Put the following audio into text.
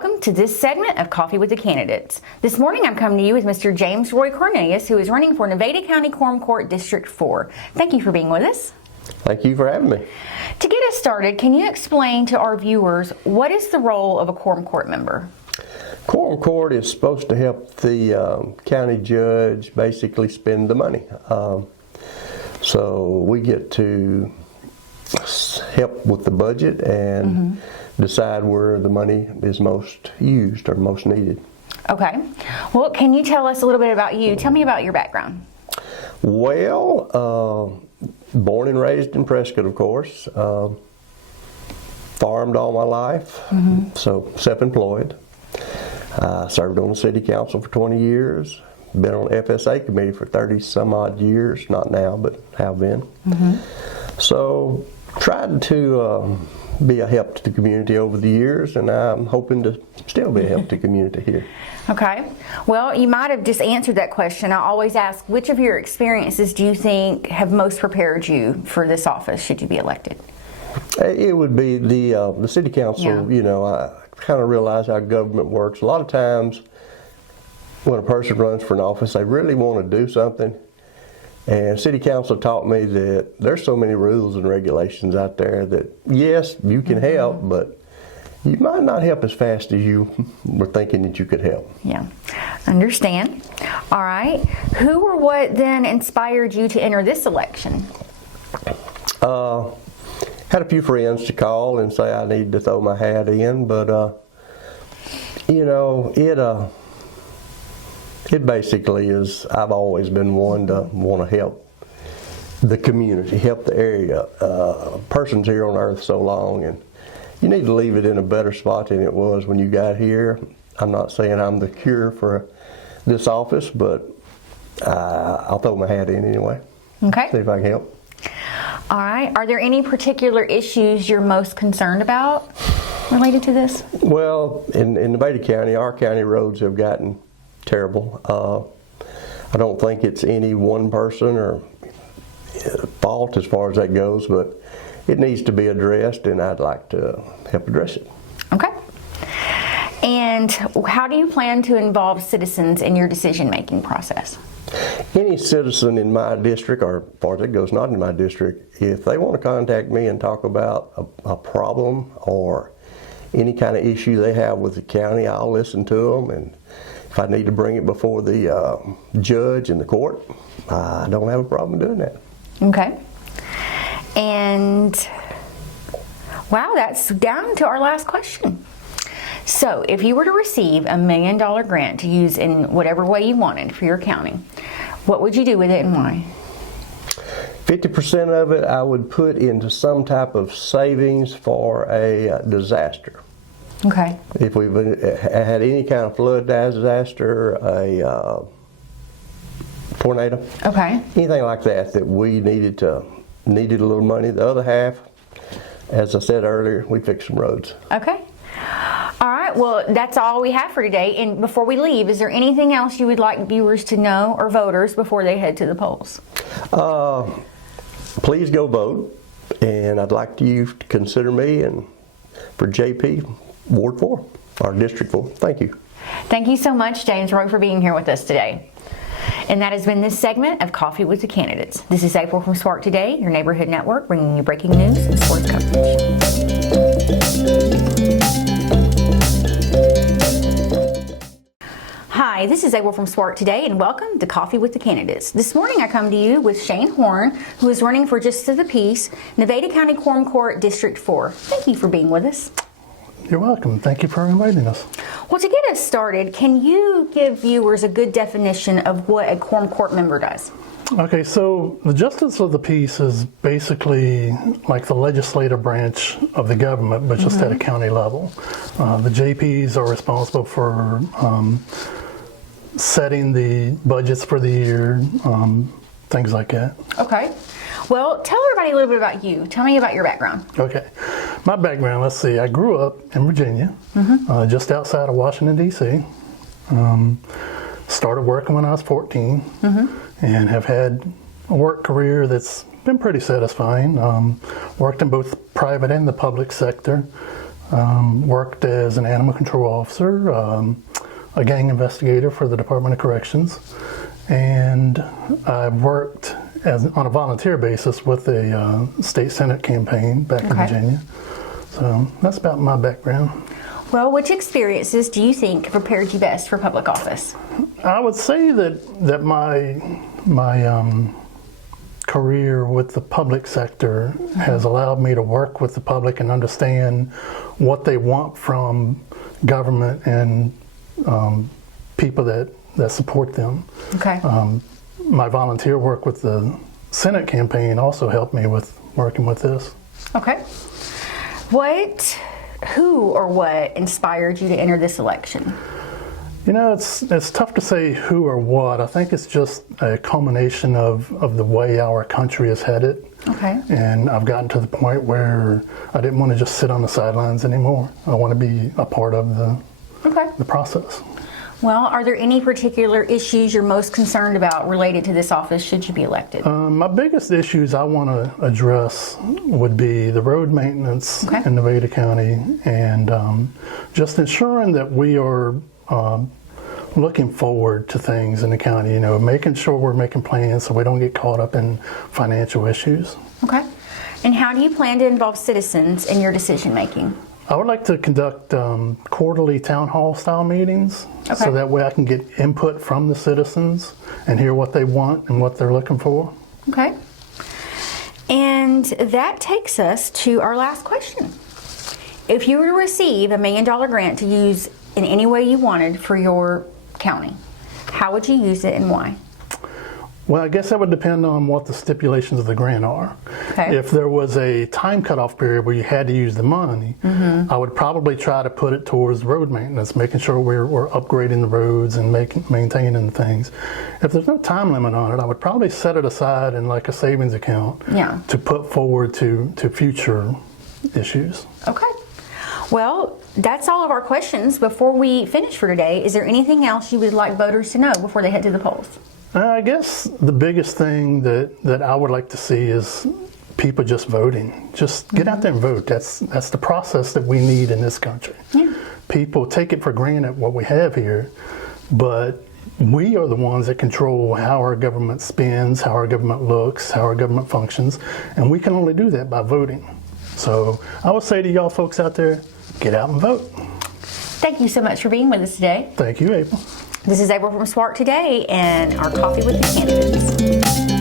welcome to this segment of Coffee with the Candidates. This morning I'm coming to you with Mr. James Roy Cornelius, who is running for Nevada County Quorum Court District 4. Thank you for being with us. Thank you for having me. To get us started, can you explain to our viewers what is the role of a Quorum Court member? Quorum Court is supposed to help the county judge basically spend the money. So we get to help with the budget and decide where the money is most used or most needed. Okay. Well, can you tell us a little bit about you? Tell me about your background. Well, born and raised in Prescott, of course. Farmed all my life, so self-employed. Served on the city council for 20 years. Been on the FSA committee for 30 some odd years, not now, but have been. So tried to be a help to the community over the years, and I'm hoping to still be a help to the community here. Okay. Well, you might have just answered that question. I always ask, which of your experiences do you think have most prepared you for this office should you be elected? It would be the city council. Yeah. You know, I kind of realize how government works. A lot of times when a person runs for an office, they really want to do something. And city council taught me that there's so many rules and regulations out there that, yes, you can help, but you might not help as fast as you were thinking that you could help. Yeah, understand. All right. Who or what then inspired you to enter this election? Had a few friends to call and say I need to throw my hat in, but you know, it basically is, I've always been one to want to help the community, help the area. Person's here on earth so long, and you need to leave it in a better spot than it was when you got here. I'm not saying I'm the cure for this office, but I'll throw my hat in anyway. Okay. See if I can help. All right. Are there any particular issues you're most concerned about related to this? Well, in Nevada County, our county roads have gotten terrible. I don't think it's any one person or fault as far as that goes, but it needs to be addressed, and I'd like to help address it. Okay. And how do you plan to involve citizens in your decision-making process? Any citizen in my district, or as far as it goes, not in my district, if they want to contact me and talk about a problem or any kind of issue they have with the county, I'll listen to them, and if I need to bring it before the judge in the court, I don't have a problem doing that. Okay. And wow, that's down to our last question. So if you were to receive $1 million grant to use in whatever way you wanted for your county, what would you do with it and why? 50% of it I would put into some type of savings for a disaster. Okay. If we've had any kind of flood disaster, a tornado, Okay. anything like that we needed a little money. The other half, as I said earlier, we fixed some roads. Okay. All right. Well, that's all we have for today. And before we leave, is there anything else you would like viewers to know, or voters, before they head to the polls? Please go vote, and I'd like you to consider me and for JP Ward 4, or District 4. Thank you. Thank you so much, James Roy, for being here with us today. And that has been this segment of Coffee with the Candidates. This is April from Spark Today, your neighborhood network, bringing you breaking news and sports coverage. Hi, this is April from Spark Today, and welcome to Coffee with the Candidates. This morning I come to you with Shane Horn, who is running for Justice of the Peace, Nevada County Quorum Court District 4. Thank you for being with us. You're welcome. Thank you for inviting us. Well, to get us started, can you give viewers a good definition of what a Quorum Court member does? Okay, so the Justice of the Peace is basically like the legislative branch of the government, but just at a county level. The JPs are responsible for setting the budgets for the year, things like that. Okay. Well, tell everybody a little bit about you. Tell me about your background. Okay. My background, let's see, I grew up in Virginia, just outside of Washington, D.C. Started working when I was 14 and have had a work career that's been pretty satisfying. Worked in both private and the public sector. Worked as an animal control officer, a gang investigator for the Department of Corrections, and I worked on a volunteer basis with a state senate campaign back in Okay. Virginia. So that's about my background. Well, which experiences do you think prepared you best for public office? I would say that my career with the public sector has allowed me to work with the public and understand what they want from government and people that support them. Okay. My volunteer work with the Senate campaign also helped me with working with this. Okay. Who or what inspired you to enter this election? You know, it's tough to say who or what. I think it's just a culmination of the way our country is headed. Okay. And I've gotten to the point where I didn't want to just sit on the sidelines anymore. I want to be a part of the process. Well, are there any particular issues you're most concerned about related to this office should you be elected? My biggest issues I want to address would be the road maintenance in Nevada County and just ensuring that we are looking forward to things in the county, you know, making sure we're making plans so we don't get caught up in financial issues. Okay. And how do you plan to involve citizens in your decision making? I would like to conduct quarterly town hall style meetings so that way I can get input from the citizens and hear what they want and what they're looking for. Okay. And that takes us to our last question. If you were to receive $1 million grant to use in any way you wanted for your county, how would you use it and why? Well, I guess that would depend on what the stipulations of the grant are. Okay. If there was a time cutoff period where you had to use the money, I would probably try to put it towards road maintenance, making sure we're upgrading the roads and maintaining things. If there's no time limit on it, I would probably set it aside in like a savings account to put forward to future issues. Okay. Well, that's all of our questions. Before we finish for today, is there anything else you would like voters to know before they head to the polls? I guess the biggest thing that I would like to see is people just voting. Just get out there and vote. That's the process that we need in this country. Yeah. People take it for granted what we have here, but we are the ones that control how our government spends, how our government looks, how our government functions, and we can only do that by voting. So I would say to y'all folks out there, get out and vote. Thank you so much for being with us today. Thank you, April. This is April from Spark Today and our Coffee with the Candidates.